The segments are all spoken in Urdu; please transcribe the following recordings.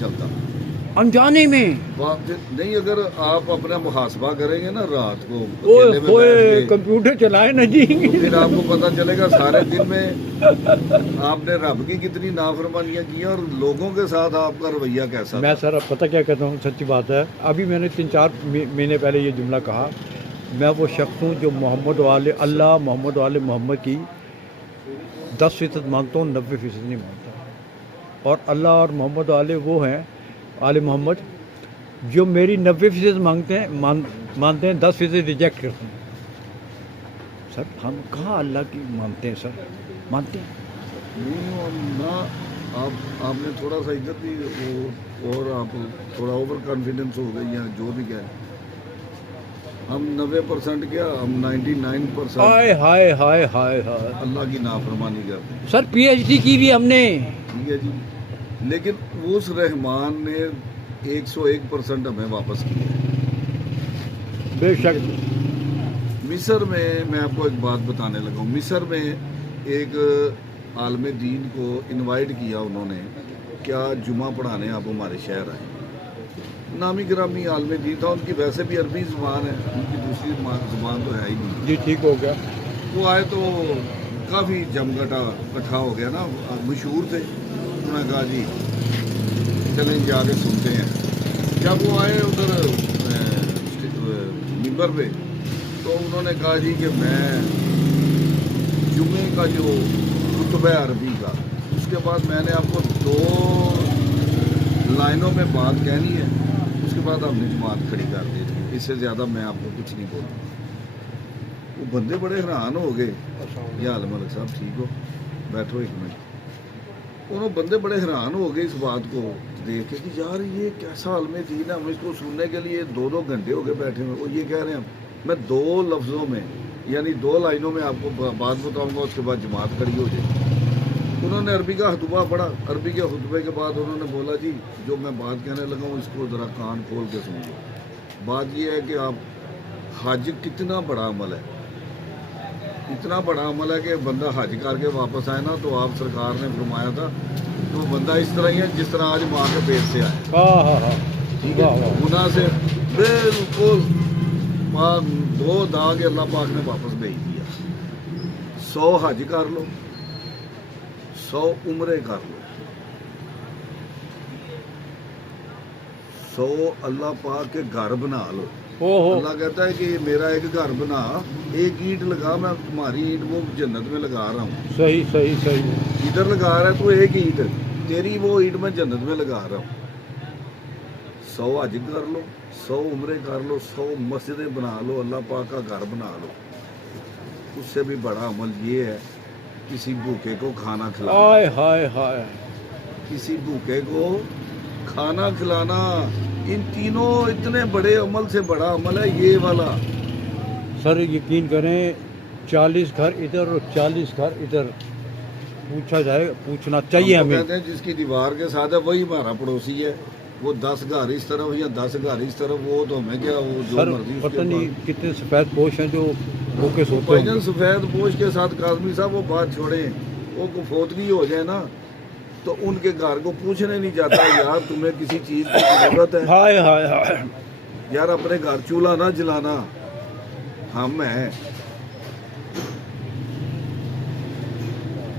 چلتا انجانے میں. نہیں. اگر آپ اپنا محاسبہ کریں گے نا رات کو اوئے اکیلے میں ہوئے بیٹھ کے، کمپیوٹر چلائے نا جی. تو پھر آپ کو پتہ چلے گا سارے دن میں آپ نے رب کی کتنی نافرمانیاں کی اور لوگوں کے ساتھ آپ کا رویہ کیسا میں تھا. سر اب پتہ کیا کہتا ہوں، سچی بات ہے. ابھی میں نے 3-4 مہینے پہلے یہ جملہ کہا، میں وہ شخص ہوں جو محمد والے اللہ محمد والے محمد کی 10% مانتا ہوں، 90% نہیں مانتا. اور اللہ اور محمد والے وہ ہیں، آل محمد، جو میری 90% مانتے ہیں، 10% ریجیکٹ کرتے ہیں. سر ہم کہاں اللہ کی مانتے ہیں؟ سر مانتے ہیں. نہیں اور نہ آپ نے تھوڑا سا ادھر بھی اور آپ تھوڑا اوور کانفیڈنس ہو گئی ہیں جو بھی کہیں. ہم 90% کیا، ہم 99% ہائے ہائے ہائے ہائے ہائے. اللہ کی نافرمانی کرتے ہیں. سر پی ایچ ڈی کی بھی ہم نے. ٹھیک ہے جی. لیکن اس رحمان نے 101% ہمیں واپس کیا. بے شک. مصر میں آپ کو ایک بات بتانے لگا ہوں. مصر میں ایک عالم دین کو انوائٹ کیا انہوں نے، کیا جمعہ پڑھانے آپ ہمارے شہر آئے. نامی گرامی عالم دین تھا، ان کی ویسے بھی عربی زبان ہے، ان کی دوسری زبان تو ہے ہی نہیں. جی ٹھیک ہو گیا. وہ آئے تو کافی جمگٹا اکٹھا ہو گیا نا، مشہور تھے. انہوں نے کہا جی چلیں جا کے سنتے ہیں. جب وہ آئے ادھر ممبر پہ تو انہوں نے کہا جی کہ میں جمعے کا جو خطبہ عربی کا، اس کے بعد میں نے آپ کو 2 لائنوں میں بات کہنی ہے، اس کے بعد ہم نے جماعت کھڑی کر دی تھی، اس سے زیادہ میں آپ کو کچھ نہیں بولوں. وہ بندے بڑے حیران ہو گئے. یا عالم ملک صاحب ٹھیک ہو، بیٹھو ایک منٹ. انہوں بندے بڑے حیران ہو گئے اس بات کو دیکھ کے کہ یار یہ کیسا عالم دین ہے، ہم اس کو سننے کے لیے 2 گھنٹے ہو گئے بیٹھے ہوئے. وہ یہ کہہ رہے ہیں میں 2 لفظوں میں یعنی 2 لائنوں میں آپ کو بات بتاؤں گا، اس کے بعد جماعت کھڑی ہو جائے. انہوں نے عربی کا خطبہ پڑھا. عربی کے خطبے کے بعد انہوں نے بولا جی جو میں بات کہنے لگا ہوں اس کو ذرا کان کھول کے سنیے. بات یہ ہے کہ آپ حج کتنا بڑا عمل ہے، اتنا بڑا عمل ہے کہ بندہ حج کر کے واپس آئے نا تو آپ سرکار نے فرمایا تھا تو بندہ اس طرح ہی ہے جس طرح آج ماں کے پیٹ سے آئے. ہاں ہاں ہاں. ٹھیک ہے، گناہ سے بالکل 2 داغ اللہ پاک نے واپس بھیج دیا. 100 حج کر لو، 100 عمرے کر لو، 100 اللہ پاک کے گھر بنا لو. اللہ کہتا ہے کہ میرا ایک گھر بنا، ایک اینٹ لگا، میں تمہاری اینٹ وہ جنت میں لگا رہا ہوں. صحیح صحیح صحیح. ادھر لگا رہا ہے تو ایک اینٹ تیری، وہ اینٹ میں جنت میں لگا رہا ہوں. 100 حج کر لو، 100 عمرے کر لو، 100 مسجدیں بنا لو، اللہ پاک کا گھر بنا لو. اس سے بھی بڑا عمل یہ ہے کسی بھوکے کو کھانا کھلانا. ہائے ہائے ہائے. کسی بھوکے کو کھانا کھلانا، ان تینوں اتنے بڑے عمل سے بڑا عمل ہے یہ والا. سر یقین کریں 40 گھر ادھر اور 40 گھر ادھر پوچھنا چاہیے ہم تو ہمیں. کہتے ہیں جس کی دیوار کے ساتھ ہے وہی ہمارا پڑوسی ہے. وہ 10 گھر اس طرف یا 10 گھر اس طرف، وہ تو ہمیں کیا، وہ جو سر مرضی اس پتہ کے نہیں پاس. کتنے سفید پوش ہیں جو بھوکے سوتے بھائی ہیں. جان سفید پوش کے ساتھ کاظمی صاحب وہ بات چھوڑیں، وہ کو فوتگی ہو جائے نا تو ان کے گھر کو پوچھنے نہیں جاتا یار تمہیں کسی چیز کی ضرورت ہے. ہائے ہائے ہائے. یار اپنے گھر چولہا نہ جلانا. ہم ہیں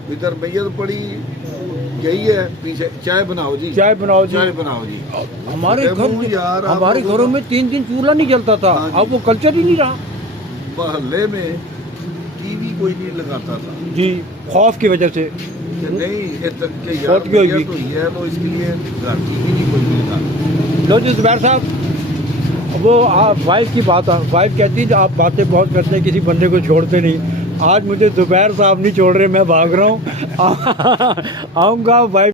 ادھر میت پڑی یہی ہے پیچھے، چائے بناؤ جی، چائے بناؤ جی. چائے بناؤ جی. ہمارے یار ہمارے گھروں میں 3 دن چولہا نہیں جلتا تھا. ہاں جی. اب وہ کلچر ہی نہیں رہا. محلے میں ٹی وی کوئی نہیں لگاتا تھا جی خوف کی وجہ سے. کہ نہیں کہ یار فوت کی ہوئی. میت ہوئی ہے تو اس کے لیے گھر ٹی وی نہیں کوئی نہیں لگاتا. لو جی زبیر صاحب، وہ وائف کی بات ہے. وائف کہتی ہے آپ باتیں بہت کرتے ہیں، کسی بندے کو چھوڑتے نہیں. آج مجھے زبیر صاحب نہیں چھوڑ رہے، میں بھاگ رہا ہوں. آؤں گا وائف